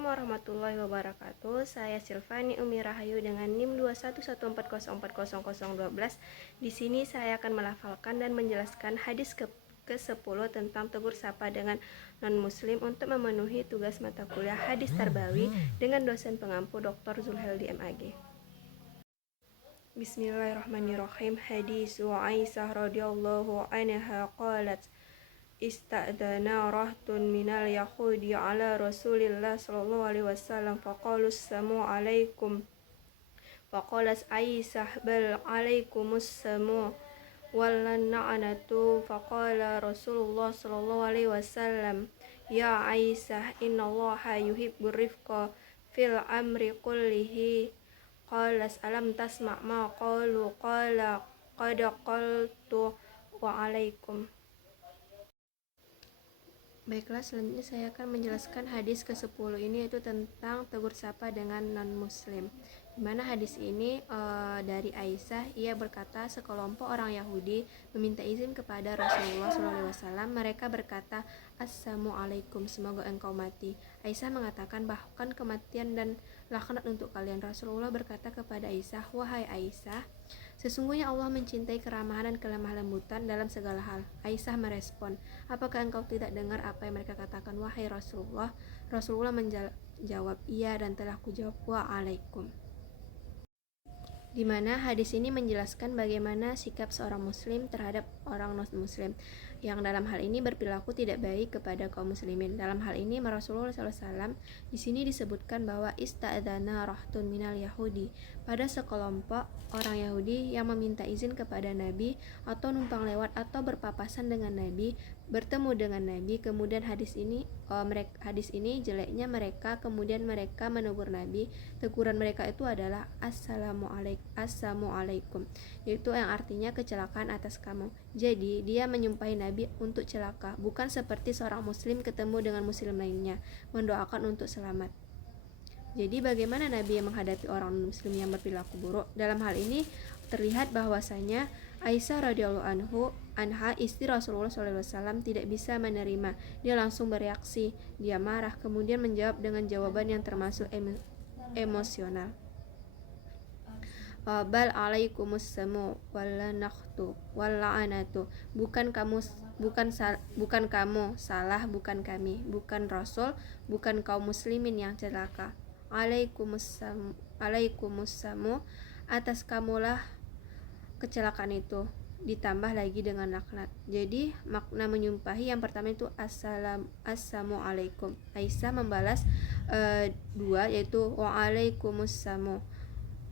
Assalamualaikum warahmatullahi wabarakatuh. Saya Silvani Umi Rahayu dengan NIM 21114004012. Di sini saya akan melafalkan dan menjelaskan hadis ke-10 tentang tegur sapa dengan non-muslim untuk memenuhi tugas mata kuliah hadis tarbawi dengan dosen pengampu Dr. Zulheldi MAG. Bismillahirrahmanirrahim. Hadis Aisyah radhiyallahu anha qalat ista'dana rahtun minal yahudi ala rasulillah sallallahu alaihi wasallam faqalu assalamu alaikum faqalas Aisyah bal alaikumus samu wallan na'anatu faqala Rasulullah sallallahu alaihi wasallam ya Aisyah innallaha yuhibbur rifqa fil amri kullihi qalas alam tasma' ma qalu qala qad qaltu wa alaikum. Baiklah, selanjutnya saya akan menjelaskan hadis ke-10 ini, yaitu tentang tegur sapa dengan non-muslim. Di mana hadis ini dari Aisyah, ia berkata sekelompok orang Yahudi meminta izin kepada Rasulullah SAW. Mereka berkata, Assalamualaikum, semoga engkau mati. Aisyah mengatakan bahkan kematian dan laknat untuk kalian. Rasulullah berkata kepada Aisyah, wahai Aisyah, sesungguhnya Allah mencintai keramahan dan kelemah lembutan dalam segala hal. Aisyah merespon, apakah engkau tidak dengar apa yang mereka katakan, wahai Rasulullah? Rasulullah menjawab, iya, dan telah kujawab, wa'alaikum. Di mana hadis ini menjelaskan bagaimana sikap seorang muslim terhadap orang non-muslim yang dalam hal ini berperilaku tidak baik kepada kaum muslimin. Dalam hal ini Rasulullah SAW di sini disebutkan bahwa ista'dzana rahtun minal yahudi, pada sekelompok orang Yahudi yang meminta izin kepada Nabi atau numpang lewat atau berpapasan dengan Nabi, bertemu dengan Nabi. Kemudian hadis ini jeleknya mereka, kemudian mereka menegur Nabi. Teguran mereka itu adalah Assalamualaikum, yaitu yang artinya kecelakaan atas kamu. Jadi dia menyumpahi Nabi untuk celaka, bukan seperti seorang muslim ketemu dengan muslim lainnya mendoakan untuk selamat. Jadi bagaimana Nabi yang menghadapi orang muslim yang berperilaku buruk? Dalam hal ini terlihat bahwasanya Aisyah radhiyallahu anha, istri Rasulullah SAW, tidak bisa menerima. Dia langsung bereaksi, dia marah, kemudian menjawab dengan jawaban yang termasuk emosional. Bal alaikumus samu wallanakhtu walla'anatu, bukan kamu salah, bukan kami, bukan Rasul, bukan kaum muslimin yang celaka. Alaikumus samu, atas kamulah kecelakaan itu, ditambah lagi dengan laknat. Jadi makna menyumpahi yang pertama itu assalamualaikum. Aisyah membalas dua, yaitu wa'alaikumussalam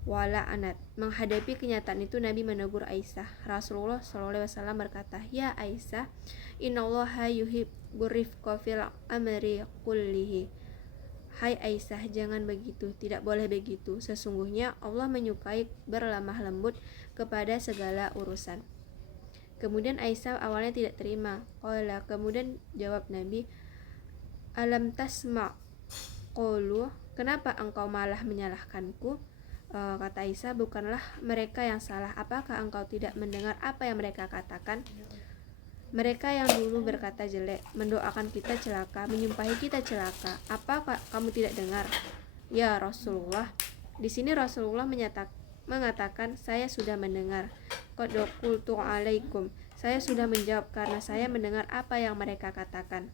wala'anat. Menghadapi kenyataan itu Nabi menegur Aisyah. Rasulullah SAW berkata, ya Aisyah, innallaha yuhibbur rifqa fil amri kullihi. Hai Aisyah, jangan begitu, tidak boleh begitu. Sesungguhnya Allah menyukai berlemah lembut kepada segala urusan. Kemudian Aisyah awalnya tidak terima. Kemudian jawab Nabi, alam tasma' qulu, kenapa engkau malah menyalahkanku? Kata Aisyah, bukanlah mereka yang salah, apakah engkau tidak mendengar apa yang mereka katakan? Mereka yang dulu berkata jelek, mendoakan kita celaka, menyumpahi kita celaka. Apa kamu tidak dengar? Ya Rasulullah. Di sini Rasulullah mengatakan, saya sudah mendengar. Qad qultu alaikum, saya sudah menjawab karena saya mendengar apa yang mereka katakan.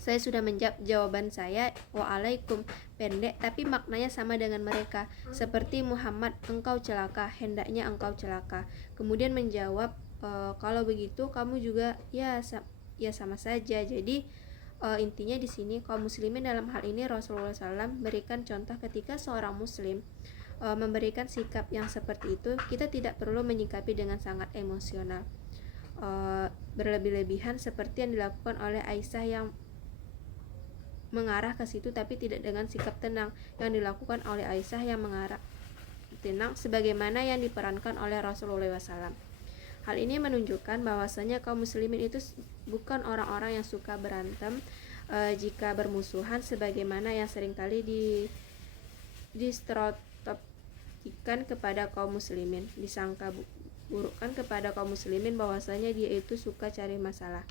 Saya sudah menjawab, jawaban saya wa'alaikum, pendek tapi maknanya sama dengan mereka. Seperti Muhammad, engkau celaka, hendaknya engkau celaka. Kemudian menjawab, kalau begitu kamu juga ya sama saja. Jadi intinya di sini kaum muslimin dalam hal ini Rasulullah SAW berikan contoh ketika seorang muslim memberikan sikap yang seperti itu, kita tidak perlu menyikapi dengan sangat emosional, berlebih-lebihan seperti yang dilakukan oleh Aisyah yang mengarah ke situ tapi tidak dengan sikap tenang yang dilakukan oleh Aisyah yang mengarah tenang sebagaimana yang diperankan oleh Rasulullah SAW. Hal ini menunjukkan bahwasanya kaum muslimin itu bukan orang-orang yang suka berantem jika bermusuhan sebagaimana yang seringkali distereotipkan kepada kaum muslimin, disangka burukkan kepada kaum muslimin bahwasanya dia itu suka cari masalah.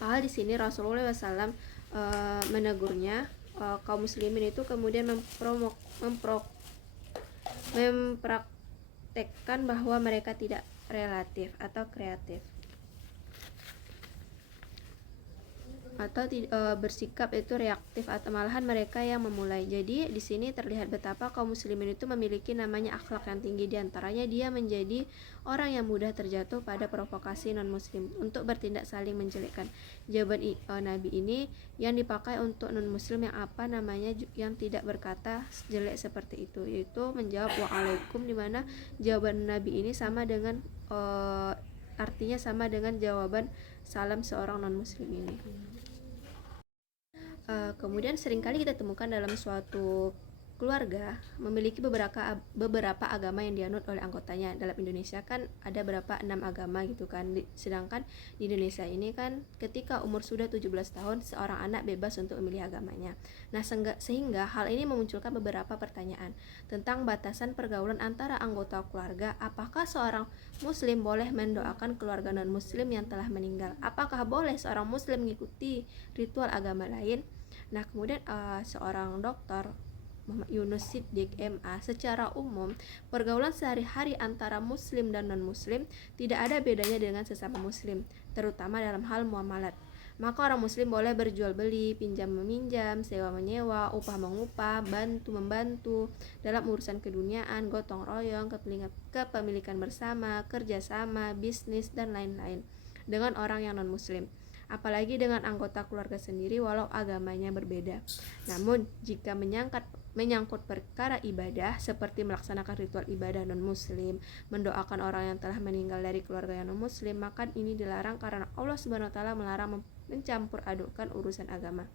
Padahal di sini Rasulullah SAW menegurnya kaum muslimin itu kemudian mempraktekkan bahwa mereka tidak relatif atau kreatif atau bersikap itu reaktif atau malahan mereka yang memulai. Jadi di sini terlihat betapa kaum muslimin itu memiliki namanya akhlak yang tinggi, di antaranya dia menjadi orang yang mudah terjatuh pada provokasi non muslim untuk bertindak saling menjelekkan. Jawaban Nabi ini yang dipakai untuk non muslim yang tidak berkata jelek seperti itu, yaitu menjawab waalaikum, di mana jawaban Nabi ini sama dengan artinya sama dengan jawaban salam seorang non muslim ini. Kemudian seringkali kita temukan dalam suatu keluarga memiliki beberapa agama yang dianut oleh anggotanya. Dalam Indonesia kan ada 6 agama gitu kan. Sedangkan di Indonesia ini kan ketika umur sudah 17 tahun seorang anak bebas untuk memilih agamanya. Nah, sehingga hal ini memunculkan beberapa pertanyaan tentang batasan pergaulan antara anggota keluarga. Apakah seorang muslim boleh mendoakan keluarga non muslim yang telah meninggal? Apakah boleh seorang muslim mengikuti ritual agama lain? Nah, kemudian seorang dokter Muhammad Yunus Siddiq MA, secara umum pergaulan sehari-hari antara muslim dan non-muslim tidak ada bedanya dengan sesama muslim, terutama dalam hal muamalat. Maka orang muslim boleh berjual beli, pinjam meminjam, sewa menyewa, upah mengupah, bantu membantu dalam urusan keduniaan, gotong royong, kepemilikan bersama, kerjasama, bisnis, dan lain-lain dengan orang yang non-muslim, apalagi dengan anggota keluarga sendiri walau agamanya berbeda. Namun, jika menyangkut perkara ibadah seperti melaksanakan ritual ibadah non-muslim, mendoakan orang yang telah meninggal dari keluarga yang non-muslim, maka ini dilarang karena Allah Subhanahu wa taala melarang mencampur adukan urusan agama.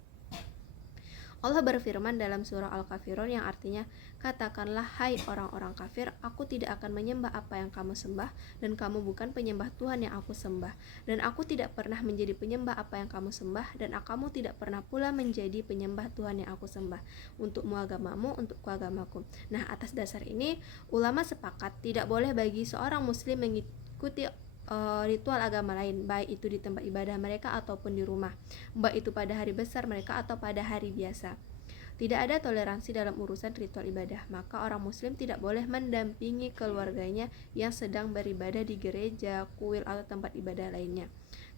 Allah berfirman dalam surah Al-Kafirun yang artinya, katakanlah hai orang-orang kafir, aku tidak akan menyembah apa yang kamu sembah, dan kamu bukan penyembah Tuhan yang aku sembah, dan aku tidak pernah menjadi penyembah apa yang kamu sembah, dan kamu tidak pernah pula menjadi penyembah Tuhan yang aku sembah. Untukmu agamamu, untukku agamaku. Nah, atas dasar ini ulama sepakat tidak boleh bagi seorang muslim mengikuti ritual agama lain, baik itu di tempat ibadah mereka ataupun di rumah, baik itu pada hari besar mereka atau pada hari biasa. Tidak ada toleransi dalam urusan ritual ibadah, maka orang muslim tidak boleh mendampingi keluarganya yang sedang beribadah di gereja, kuil, atau tempat ibadah lainnya.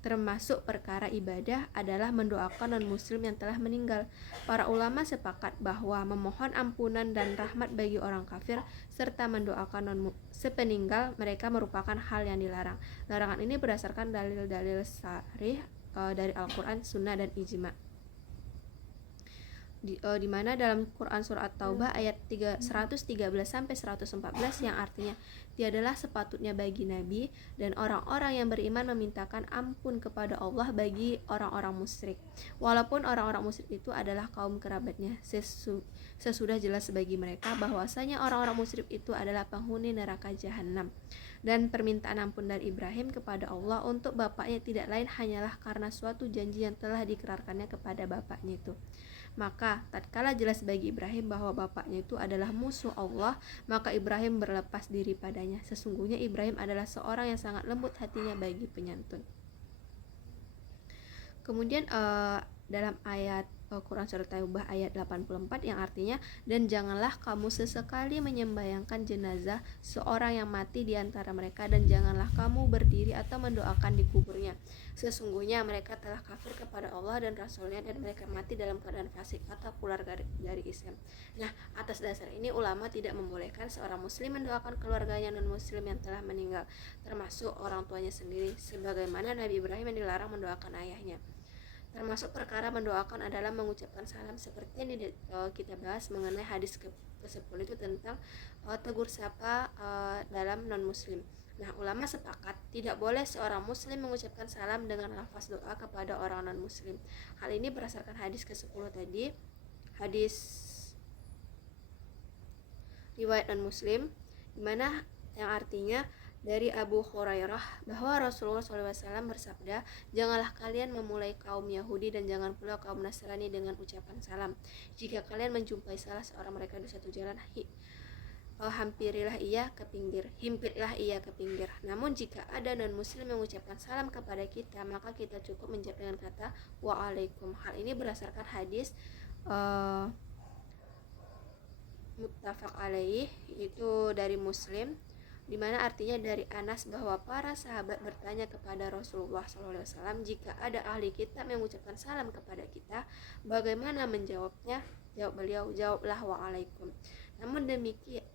Termasuk perkara ibadah adalah mendoakan non-muslim yang telah meninggal. Para ulama sepakat bahwa memohon ampunan dan rahmat bagi orang kafir serta mendoakan sepeninggal mereka merupakan hal yang dilarang. Larangan ini berdasarkan dalil-dalil sharih dari Al-Quran, Sunnah, dan Ijma'. Di mana dalam Quran Surah At-Taubah ayat 113-114 yang artinya, tiadalah sepatutnya bagi Nabi dan orang-orang yang beriman memintakan ampun kepada Allah bagi orang-orang musyrik, walaupun orang-orang musyrik itu adalah kaum kerabatnya, sesudah jelas bagi mereka bahwasanya orang-orang musyrik itu adalah penghuni neraka jahanam. Dan permintaan ampun dari Ibrahim kepada Allah untuk bapaknya tidak lain hanyalah karena suatu janji yang telah dikerarkannya kepada bapaknya itu. Maka tatkala jelas bagi Ibrahim bahwa bapaknya itu adalah musuh Allah, maka Ibrahim berlepas diri padanya. Sesungguhnya Ibrahim adalah seorang yang sangat lembut hatinya bagi penyantun. Kemudian dalam ayat Quran Surah Taubah ayat 84 yang artinya, dan janganlah kamu sesekali menyembayangkan jenazah seorang yang mati di antara mereka, dan janganlah kamu berdiri atau mendoakan di kuburnya. Sesungguhnya mereka telah kafir kepada Allah dan Rasulnya, dan mereka mati dalam keadaan fasik atau keluar dari Islam. Nah, atas dasar ini ulama tidak membolehkan seorang muslim mendoakan keluarganya non muslim yang telah meninggal, termasuk orang tuanya sendiri, sebagaimana Nabi Ibrahim yang dilarang mendoakan ayahnya. Termasuk perkara mendoakan adalah mengucapkan salam seperti yang kita bahas mengenai hadis ke-10 itu tentang tegur sapa dalam non-muslim. Nah, ulama sepakat tidak boleh seorang muslim mengucapkan salam dengan lafaz doa kepada orang non-muslim. Hal ini berdasarkan hadis ke-10 tadi, hadis riwayat non-muslim, dimana yang artinya dari Abu Hurairah bahwa Rasulullah SAW bersabda, janganlah kalian memulai kaum Yahudi dan jangan pula kaum Nasrani dengan ucapan salam. Jika kalian menjumpai salah seorang mereka di satu jalan, himpitlah ia ke pinggir. Namun jika ada non-muslim mengucapkan salam kepada kita, maka kita cukup menjawab dengan kata waalaikum. Hal ini berdasarkan hadis uh, muttafaq alaih, itu dari Muslim, di mana artinya dari Anas bahwa para sahabat bertanya kepada Rasulullah SAW, jika ada ahli kitab yang mengucapkan salam kepada kita, bagaimana menjawabnya? Jawab beliau, jawablah waalaikum. Namun demikian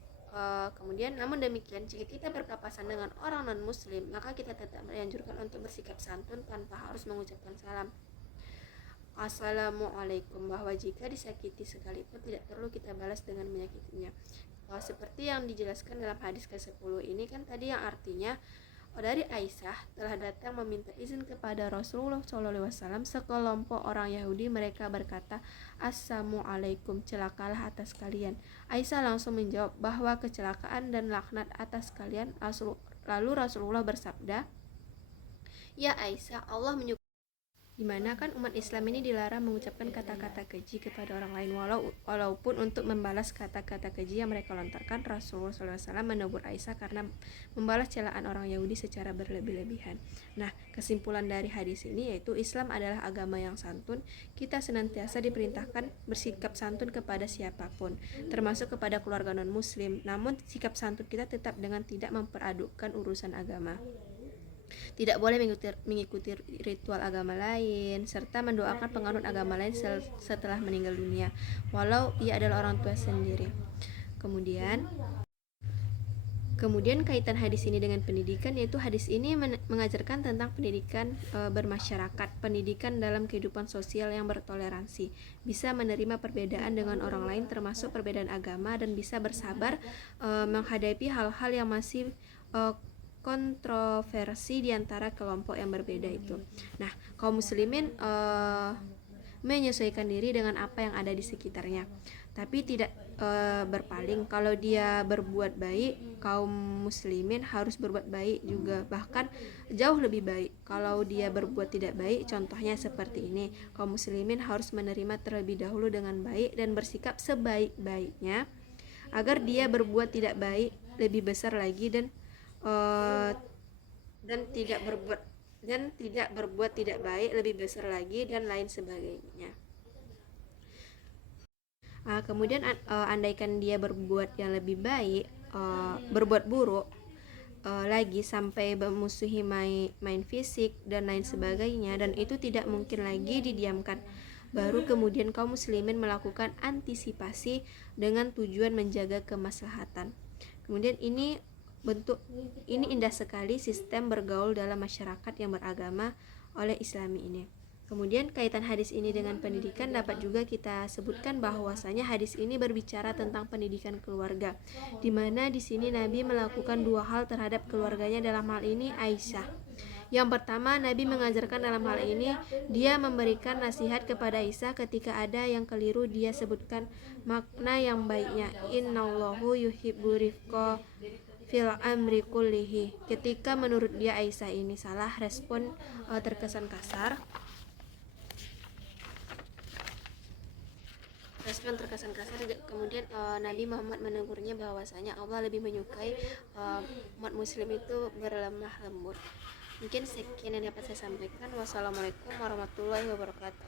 jika kita berpapasan dengan orang non muslim, maka kita tetap dianjurkan untuk bersikap santun tanpa harus mengucapkan salam Assalamualaikum, bahwa jika disakiti sekalipun tidak perlu kita balas dengan menyakitinya. Seperti yang dijelaskan dalam hadis ke-10 ini kan tadi, yang artinya dari Aisyah telah datang meminta izin kepada Rasulullah SAW sekelompok orang Yahudi. Mereka berkata, Assalamualaikum, celakalah atas kalian. Aisyah langsung menjawab bahwa kecelakaan dan laknat atas kalian. Lalu Rasulullah bersabda, ya Aisyah, Allah menyukai, dimana kan umat Islam ini dilarang mengucapkan kata-kata keji kepada orang lain, walaupun untuk membalas kata-kata keji yang mereka lontarkan. Rasulullah SAW menegur Aisyah karena membalas celaan orang Yahudi secara berlebih-lebihan. Nah, kesimpulan dari hadis ini yaitu Islam adalah agama yang santun. Kita senantiasa diperintahkan bersikap santun kepada siapapun, termasuk kepada keluarga non-muslim. Namun sikap santun kita tetap dengan tidak memperadukkan urusan agama. Tidak boleh mengikuti ritual agama lain, serta mendoakan penganut agama lain setelah meninggal dunia, walau ia adalah orang tua sendiri. Kemudian kaitan hadis ini dengan pendidikan, yaitu hadis ini mengajarkan tentang pendidikan bermasyarakat, pendidikan dalam kehidupan sosial yang bertoleransi, bisa menerima perbedaan dengan orang lain termasuk perbedaan agama, dan bisa bersabar menghadapi hal-hal yang masih kontroversi di antara kelompok yang berbeda itu. Nah, kaum muslimin menyesuaikan diri dengan apa yang ada di sekitarnya, tapi tidak berpaling. Kalau dia berbuat baik, kaum muslimin harus berbuat baik juga, bahkan jauh lebih baik. Kalau dia berbuat tidak baik, contohnya seperti ini, kaum muslimin harus menerima terlebih dahulu dengan baik dan bersikap sebaik-baiknya, agar dia berbuat tidak baik lebih besar lagi dan tidak berbuat tidak baik lebih besar lagi, dan lain sebagainya. Kemudian andaikan dia berbuat yang lebih baik, berbuat buruk lagi sampai memusuhi main fisik dan lain sebagainya, dan itu tidak mungkin lagi didiamkan, baru kemudian kaum muslimin melakukan antisipasi dengan tujuan menjaga kemaslahatan. Kemudian ini indah sekali sistem bergaul dalam masyarakat yang beragama oleh Islami ini. Kemudian kaitan hadis ini dengan pendidikan dapat juga kita sebutkan bahwasanya hadis ini berbicara tentang pendidikan keluarga, di mana di sini Nabi melakukan dua hal terhadap keluarganya, dalam hal ini Aisyah. Yang pertama, Nabi mengajarkan dalam hal ini, dia memberikan nasihat kepada Aisyah ketika ada yang keliru. Dia sebutkan makna yang baiknya, innallahu yuhibbu rifqa fil amri kullihi. Ketika menurut dia Aisyah ini salah, respon terkesan kasar. Kemudian Nabi Muhammad menegurnya bahwasanya Allah lebih menyukai umat muslim itu berlemah lembut. Mungkin sekian yang dapat saya sampaikan. Wassalamualaikum warahmatullahi wabarakatuh.